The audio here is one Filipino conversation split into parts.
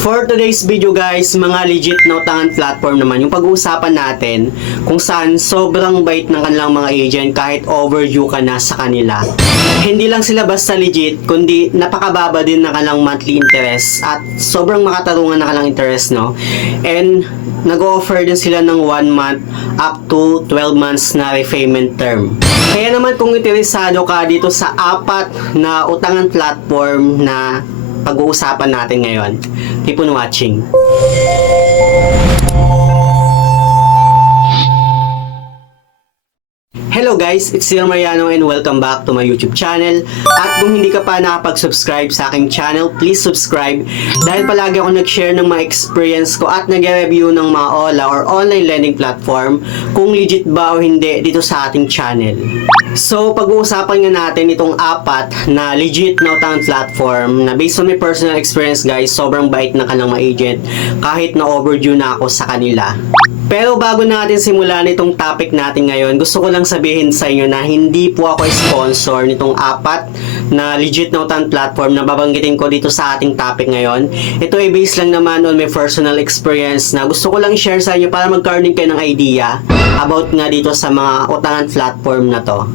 For today's video guys, mga legit na utangan platform naman yung pag-uusapan natin kung saan sobrang bait ng kanilang mga agent kahit overdue ka na sa kanila. Hindi lang sila basta legit, kundi napakababa din ng kanilang monthly interest at sobrang makatarungan na kanilang interest, no? And nag-offer din sila ng 1 month up to 12 months na repayment term. Kaya naman kung interesado ka dito sa apat na utangan platform na pag-uusapan natin ngayon, keep on watching. Hello guys, it's Sir Mariano and welcome back to my YouTube channel. At kung hindi ka pa nakapag-subscribe sa aking channel, please subscribe dahil palagi ako nag-share ng mga experience ko at nag-review ng mga OLA or online lending platform kung legit ba o hindi dito sa ating channel. So, pag-uusapan nga natin itong apat na legit na utangan platform na based on my personal experience guys, sobrang bait na kanilang mga agent kahit na overdue na ako sa kanila. Pero bago natin simulan itong topic natin ngayon, gusto ko lang sabihin sa inyo na hindi po ako sponsor nitong apat na legit na utangan platform na babanggitin ko dito sa ating topic ngayon. Ito ay based lang naman on my personal experience na gusto ko lang share sa inyo para magkaroon din kayo ng idea about nga dito sa mga utangan platform na to.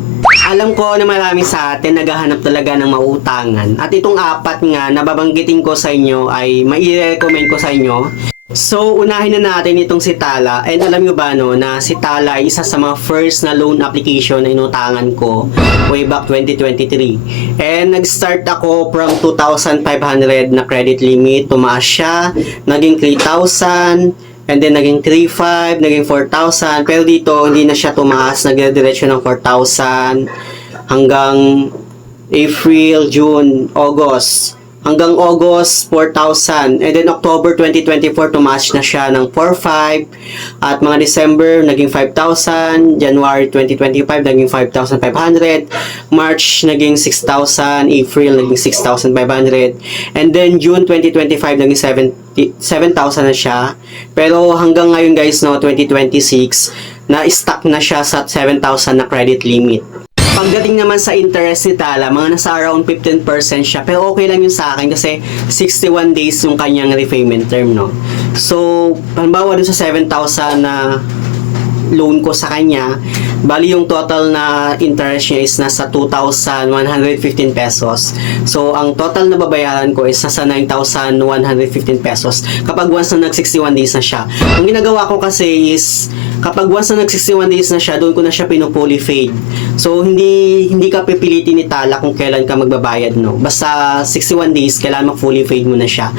Alam ko na marami sa atin naghahanap talaga ng mautangan at itong apat nga na babanggitin ko sa inyo ay mai-recommend ko sa inyo. So, unahin na natin itong si Tala. And alam nyo ba no, na si Tala ay isa sa mga first na loan application na inutangan ko way back 2023. And nag-start ako from 2,500 na credit limit. Tumaas siya, naging 3,000, and then naging 3,500, naging 4,000. Pero dito, hindi na siya tumaas, nagdiretso ng 4,000 hanggang April, June, August. Hanggang August, 4,000. And then October 2024, tumaas na siya ng 4,500. At mga December, naging 5,000. January 2025, naging 5,500. March, naging 6,000. April, naging 6,500. And then June 2025, naging 7,000 na siya. Pero hanggang ngayon guys, no, 2026, na-stuck na siya sa 7,000 na credit limit. Pagdating naman sa interest ni Tala, mga nasa around 15% siya. Pero okay lang yun sa akin kasi 61 days yung kanyang repayment term, no? So, halimbawa dun sa 7,000 na loan ko sa kanya, bali yung total na interest niya is nasa 2,115 pesos. So, ang total na babayaran ko is nasa 9,115 pesos kapag once na nag-61 days na siya. Ang ginagawa ko kasi is kapag once na nag-61 days na siya, doon ko na siya pinupully fade. So, hindi ka pipilitin ni Tala kung kailan ka magbabayad, no? Basta 61 days, kailangan mag-fully fade mo na siya.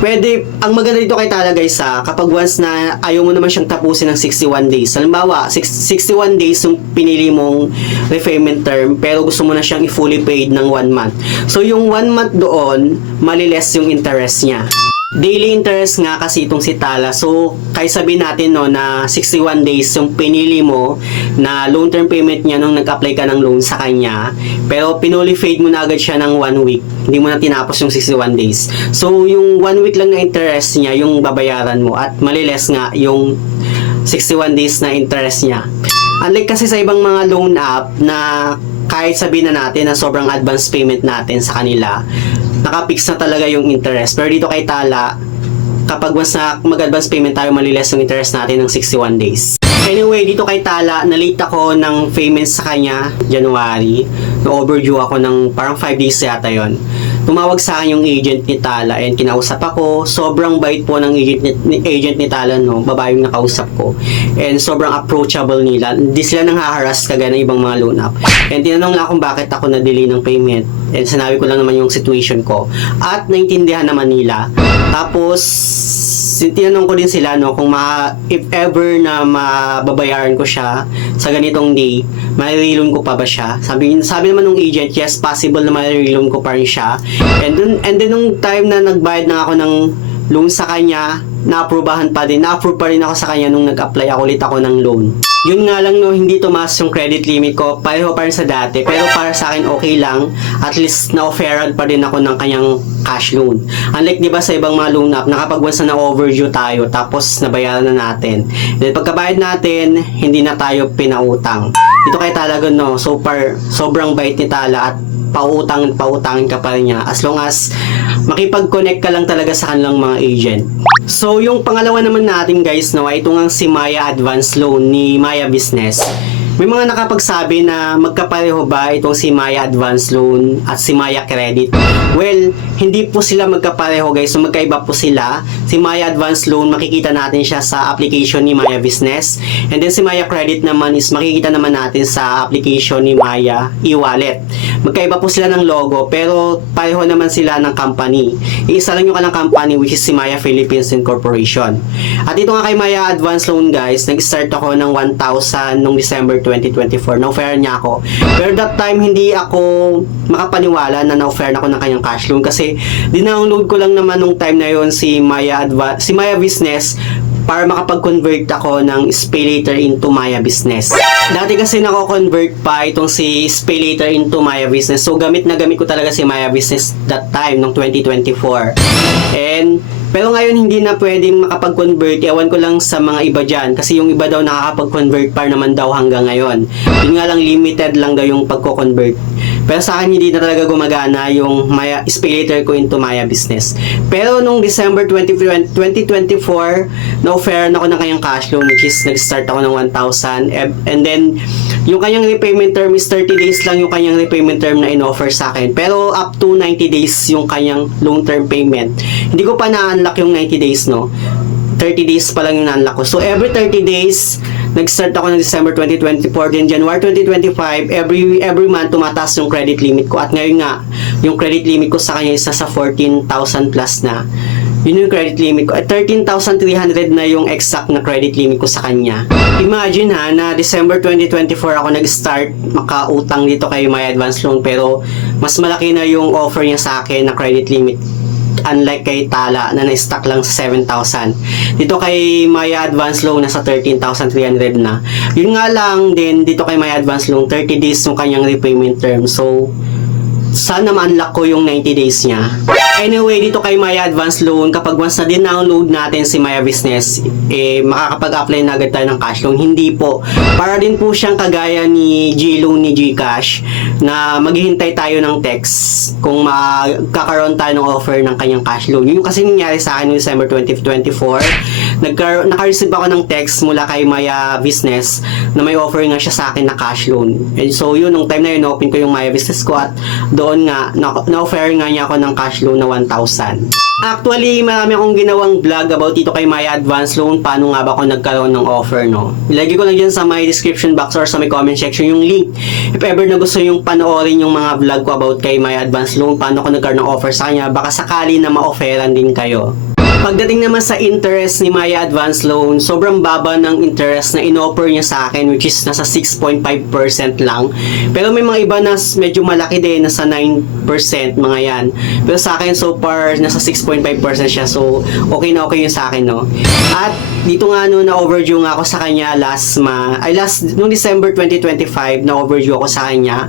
Pwede, ang maganda dito kay Tala guys kapag once na ayaw mo naman siyang tapusin ng 61 days. Halimbawa, 61 days yung pinili mong repayment term, pero gusto mo na siyang i-fully paid ng 1 month. So, yung 1 month doon, maliles yung interest niya. Daily interest nga kasi itong si Tala. So, kaya sabihin natin no, na 61 days yung pinili mo na loan term payment niya nung nag-apply ka ng loan sa kanya. Pero pinuli fade mo na agad siya ng 1 week. Hindi mo na tinapos yung 61 days. So, yung 1 week lang na interest niya, yung babayaran mo. At maliles nga yung 61 days na interest niya. Unlike kasi sa ibang mga loan app na kahit sabihin na natin na sobrang advance payment natin sa kanila, nakapix na talaga yung interest. Pero dito kay Tala, kapag mas na mag-advance payment tayo, maliles yung interest natin ng 61 days. Anyway, dito kay Tala, na-late ako ng payments sa kanya, January. Na-overdue ako ng parang 5 days yata yon. Tumawag sa akin yung agent ni Tala and kinausap ako. Sobrang bait po ng agent ni Tala, no? Babae yung nakausap ko. And sobrang approachable nila. Hindi sila nang haharas kagaya ng ibang mga loan app. And tinanong lang kung bakit ako na-delay ng payment. And sinabi ko lang naman yung situation ko. At naintindihan naman nila. Tapos, tinanong ko din sila no kung if ever na mababayaran ko siya sa ganitong day, mai-loan ko pa ba siya? Sabi naman ng agent, yes, possible na mai-loan ko pa rin siya. And then nung time na nagbayad na ako ng loan sa kanya, na-approve pa rin ako sa kanya nung nag-apply ulit ako ng loan. Yun nga lang no, hindi tumaas yung credit limit ko, pareho pa rin sa dati, pero para sa akin okay lang, at least na-offeran pa rin ako ng kanyang cash loan. Unlike 'di ba sa ibang mga loan app, na kapag once na overdue tayo, tapos nabayaran na natin, then pagkabayad natin, hindi na tayo pinautang. Ito kay talaga no, sobrang bait ni Tala at pautangin ka pa rin niya as long as makipag-connect ka lang talaga sa kanilang mga agent. So, yung pangalawa naman natin guys, no, ay ito nga si Maya Advance Loan ni Maya Business. May mga nakapagsabi na magkapareho ba itong si Maya Advance Loan at si Maya Credit? Well, hindi po sila magkapareho guys. So magkaiba po sila. Si Maya Advance Loan, makikita natin siya sa application ni Maya Business. And then si Maya Credit naman is makikita naman natin sa application ni Maya e-wallet. Magkaiba po sila ng logo pero pareho naman sila ng company. Iisa lang yung kalang company which is si Maya Philippines Incorporation. At ito nga kay Maya Advance Loan guys, nag-start ako ng 1,000 noong December 2024. Na-offer niya ako. Pero that time, hindi ako makapaniwala na na-offer ako ng kanyang cash loan kasi dinownload ko lang naman nung time na yon si Maya Business para makapag-convert ako ng SpayLater into Maya Business. Dati kasi nako-convert pa itong si SpayLater into Maya Business. So, gamit na gamit ko talaga si Maya Business that time, noong 2024. Pero ngayon hindi na pwedeng makapag-convert. Ewan ko lang sa mga iba dyan. Kasi yung iba daw nakakapag-convert pa naman daw hanggang ngayon. Yun nga lang, limited lang daw yung pagko-convert. Pero sa akin hindi na talaga gumagana yung Maya SpayLater ko into Maya Business. Pero nung December 2024, na-offeran ako ng kanyang cash loan which is nag-start ako ng 1,000. And then, yung kanyang repayment term is 30 days lang yung kanyang repayment term na in-offer sa akin. Pero up to 90 days yung kanyang long term payment. Hindi ko pa na-unlock yung 90 days, no? 30 days pa lang yung na-unlock ko. So, every 30 days, nag-start ako ng December 2024, then January 2025, every month tumataas yung credit limit ko. At ngayon nga, yung credit limit ko sa kanya isa sa 14,000 plus na. Yun yung credit limit ko. At 13,300 na yung exact na credit limit ko sa kanya. Imagine ha, na December 2024 ako nag-start makautang dito kay Maya Advance Loan, pero mas malaki na yung offer niya sa akin na credit limit. Unlike kay Tala na na-stock lang sa 7,000. Dito kay Maya Advance Loan nasa 13,300 na. Yun nga lang din dito kay Maya Advance Loan 30 days yung kanyang repayment term. So sana ma-unlock ko yung 90 days niya. Anyway, dito kay Maya Advance Loan, kapag once na din-download natin si Maya Business, makakapag-apply na agad tayo ng cash loan. Hindi po. Para din po siyang kagaya ni G-Loan ni Gcash na maghihintay tayo ng text kung magkakaroon tayo ng offer ng kanyang cash loan. Yun yung kasi nangyari sa akin noong December 2024. Naka-receive ako ng text mula kay Maya Business na may offer nga siya sa akin na cash loan. And so yun, nung time na yun, open ko yung Maya Business ko at doon nga, na-offer nga niya ako ng cash loan na 1,000. Actually, marami akong ginawang vlog about dito kay Maya Advance Loan. Paano nga ba ako nagkaroon ng offer, no? Ilagay ko lang dyan sa my description box or sa my comment section yung link. If ever na gusto yung panoorin yung mga vlog ko about kay Maya Advance Loan, paano ako nagkaroon ng offer sa kanya, baka sakali na ma-offeran din kayo. Pagdating naman sa interest ni Maya Advance Loan, sobrang baba ng interest na in-offer niya sa akin, which is nasa 6.5% lang. Pero may mga iba na medyo malaki din, nasa 9% mga yan. Pero sa akin so far, nasa 6.5% siya. So, okay na okay yun sa akin, no? At dito nga no, na-overdue nga ako sa kanya nung December 2025, na-overdue ako sa kanya.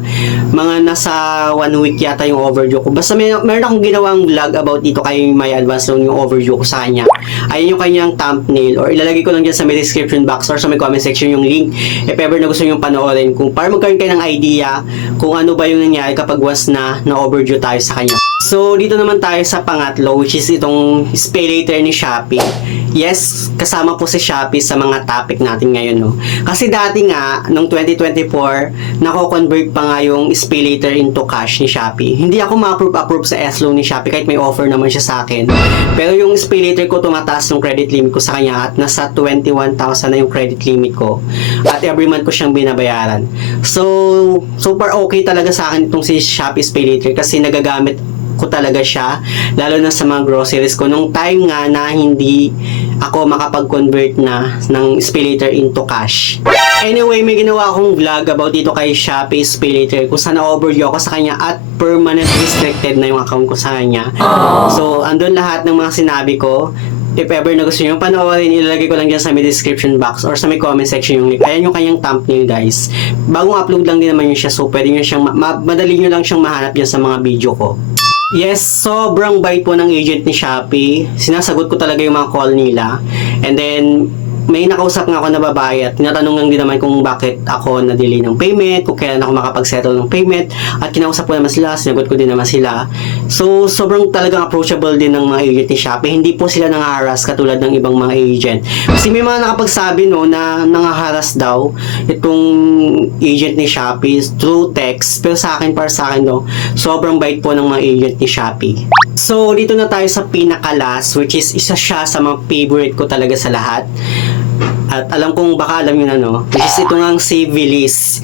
Mga nasa 1 week yata yung overdue ko. Basta meron akong ginawang vlog about dito kay Maya Advance Loan, yung overdue ko sa kanya. Ayun yung kanyang thumbnail, or ilalagay ko lang dyan sa may description box or sa may comment section yung link if ever na gusto nyo panoorin, kung para magkaroon kayo ng idea kung ano ba yung nangyari kapag once na overdue tayo sa kanya. So, dito naman tayo sa pangatlo, which is itong SpayLater ni Shopee. Yes, kasama po si Shopee sa mga topic natin ngayon, no? Kasi dati nga, noong 2024, nako-convert pa nga yung SpayLater into cash ni Shopee. Hindi ako ma-approve sa S-Loan ni Shopee kahit may offer naman siya sa akin. Pero yung SpayLater ko, tumataas yung credit limit ko sa kanya at nasa 21,000 na yung credit limit ko. At every month ko siyang binabayaran. So far okay talaga sa akin itong si Shopee SpayLater kasi nagagamit ko talaga siya, lalo na sa mga groceries ko nung time nga na hindi ako makapag-convert na ng SpayLater into cash. Anyway, may ginawa akong vlog about dito kay Shopee SpayLater kung saan na-overdue ako sa kanya at permanent restricted na yung account ko sa kanya. So, andun lahat ng mga sinabi ko. If ever na gusto nyo panoorin, ilalagay ko lang dyan sa may description box or sa may comment section yung link. Ayan yung kanyang thumbnail, guys. Bagong upload lang din naman yun siya, so pwede nyo siyang, madali nyo lang siyang mahanap dyan sa mga video ko. Yes, sobrang bait po ng agent ni Shopee. Sinasagot ko talaga yung mga call nila. And then, may nakausap nga ako na babae at tinatanong lang din naman kung bakit ako na-delay ng payment, kung kailan ako makapag-settle ng payment, at kinausap ko naman sila, sinagot ko din naman sila. So, sobrang talagang approachable din ng mga agent ni Shopee. Hindi po sila nangaharas katulad ng ibang mga agent. Kasi may mga nakapagsabi no, na nangaharas daw itong agent ni Shopee through text. Pero para sa akin no, sobrang bait po ng mga agent ni Shopee. So, dito na tayo sa pinaka-last, which is isa siya sa mga favorite ko talaga sa lahat. At alam kong baka alam nyo na no, which is ito ngang si Bilis.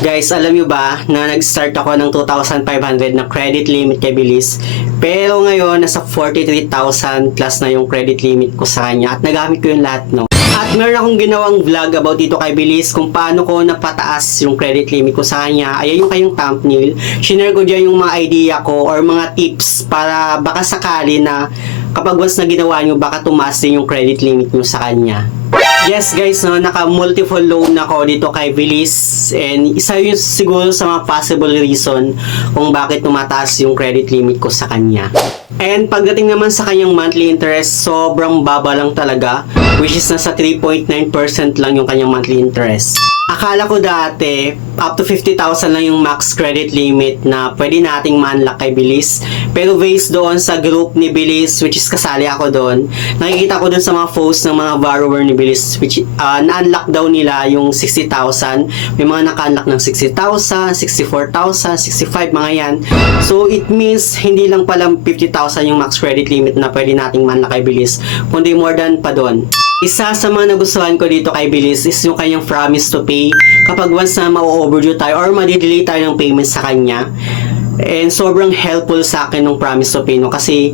Guys, alam nyo ba na nag-start ako ng 2,500 na credit limit kay Bilis, pero ngayon nasa 43,000 plus na yung credit limit ko sa kanya at nagamit ko yung lahat no. At meron akong ginawang vlog about dito kay Bilis kung paano ko napataas yung credit limit ko sa kanya. Ayan yung kayong thumbnail. Shinare ko dyan yung mga idea ko or mga tips para baka sakali na kapag once na ginawa nyo, baka tumaas din yung credit limit nyo sa kanya. Yes guys, no, naka-multiple loan ako dito kay Bilis, and isa yun siguro sa mga possible reason kung bakit tumataas yung credit limit ko sa kanya. And pagdating naman sa kanyang monthly interest, sobrang baba lang talaga, which is nasa 3.9% lang yung kanyang monthly interest. Akala ko dati, up to 50,000 lang yung max credit limit na pwede nating ma-unlock kay Bilis. Pero based doon sa group ni Bilis, which is kasali ako doon, nakikita ko doon sa mga posts ng mga borrower ni Bilis, which na-unlock daw nila yung 60,000. May mga naka-unlock ng 60,000, 64,000, 65, mga yan. So it means, hindi lang pala 50,000 yung max credit limit na pwede nating ma-unlock kay Bilis, kundi more than pa doon. Isa sa mga nagustuhan ko dito kay Bilis is yung kanyang promise to pay kapag once na ma-overdue tayo or ma-delay tayo ng payment sa kanya. And sobrang helpful sa akin ng promise to pay no, kasi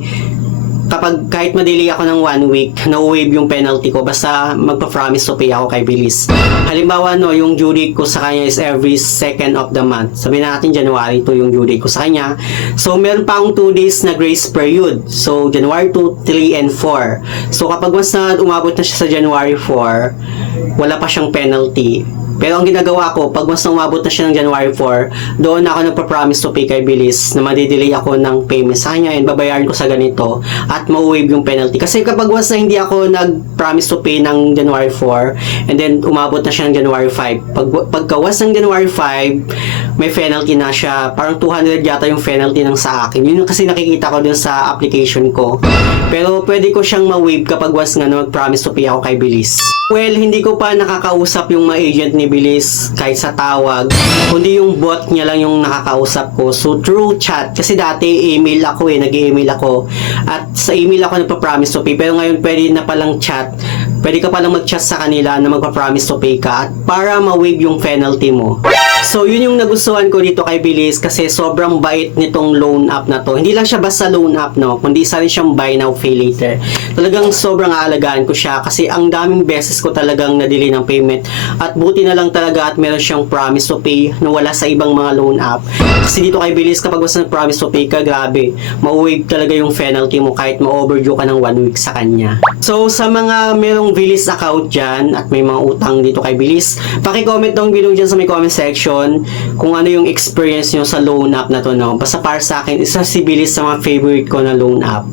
kapag kahit ma-delay ako ng 1 week, na-waive yung penalty ko basta magpa-promise to pay ako kay Bilis. Halimbawa no, yung due date ko sa kanya is every second of the month. Sabihin natin January 2 yung due date ko sa kanya. So meron pa akong 2 days na grace period. So January 2, 3, and 4. So kapag once na umabot na siya sa January 4, wala pa siyang penalty. Pero ang ginagawa ko, pag mas umabot na siya ng January 4, doon ako nagpa-promise to pay kay Bilis na madidelay ako ng payment sa kanya and babayaran ko sa ganito at ma-waive yung penalty. Kasi kapag once na hindi ako nag-promise to pay ng January 4 and then umabot na siya ng January 5, pagka once ng January 5, may penalty na siya. Parang 200 yata yung penalty ng sa akin. Yun yung kasi nakikita ko dun sa application ko. Pero pwede ko siyang ma-waive kapag once nga nag-promise to pay ako kay Bilis. Well, hindi ko pa nakakausap yung mga agent ni Bilis kahit sa tawag, kundi yung bot niya lang yung nakakausap ko. So, through chat. Kasi dati, email ako nag-email ako. At sa email ako nagpa-promise to pay. Pero ngayon, pwede na palang chat. Pwede ka palang mag-chat sa kanila na magpa-promise to pay ka at para ma-waive yung penalty mo. So, yun yung nagustuhan ko dito kay Bilis kasi sobrang bait nitong loan app na to. Hindi lang siya basta loan app, no? Kundi isa rin siyang buy now, pay later. Talagang sobrang aalagaan ko siya kasi ang daming beses ko talagang na-delay ng payment at buti na lang talaga at meron siyang promise to pay na wala sa ibang mga loan app. Kasi dito kay Bilis, kapag basta promise to pay ka, grabe, ma-waive talaga yung penalty mo kahit ma-overdue ka ng 1 week sa kanya. So, sa mga merong Bilis account dyan at may mga utang dito kay Bilis, paki-comment down below dyan sa may comment section kung ano yung experience nyo sa loan app na to, no? Basta para sa akin, isa si Bilis sa mga favorite ko na loan app.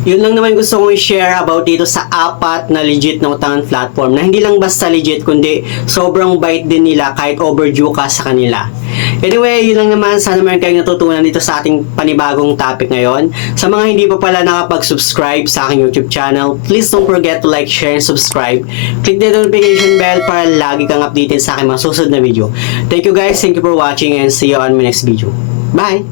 Yun lang naman gusto kong i-share about dito sa apat na legit na utangan platform na hindi lang basta legit kundi sobrang bait din nila kahit overdue ka sa kanila. Anyway, yun lang naman. Sana meron kayong natutunan dito sa ating panibagong topic ngayon. Sa mga hindi pa pala nakapag-subscribe sa aking YouTube channel, please don't forget to like, share, and subscribe. Click the notification bell para lagi kang updated sa aking mga susunod na video. Thank you guys, thank you for watching, and see you on my next video. Bye!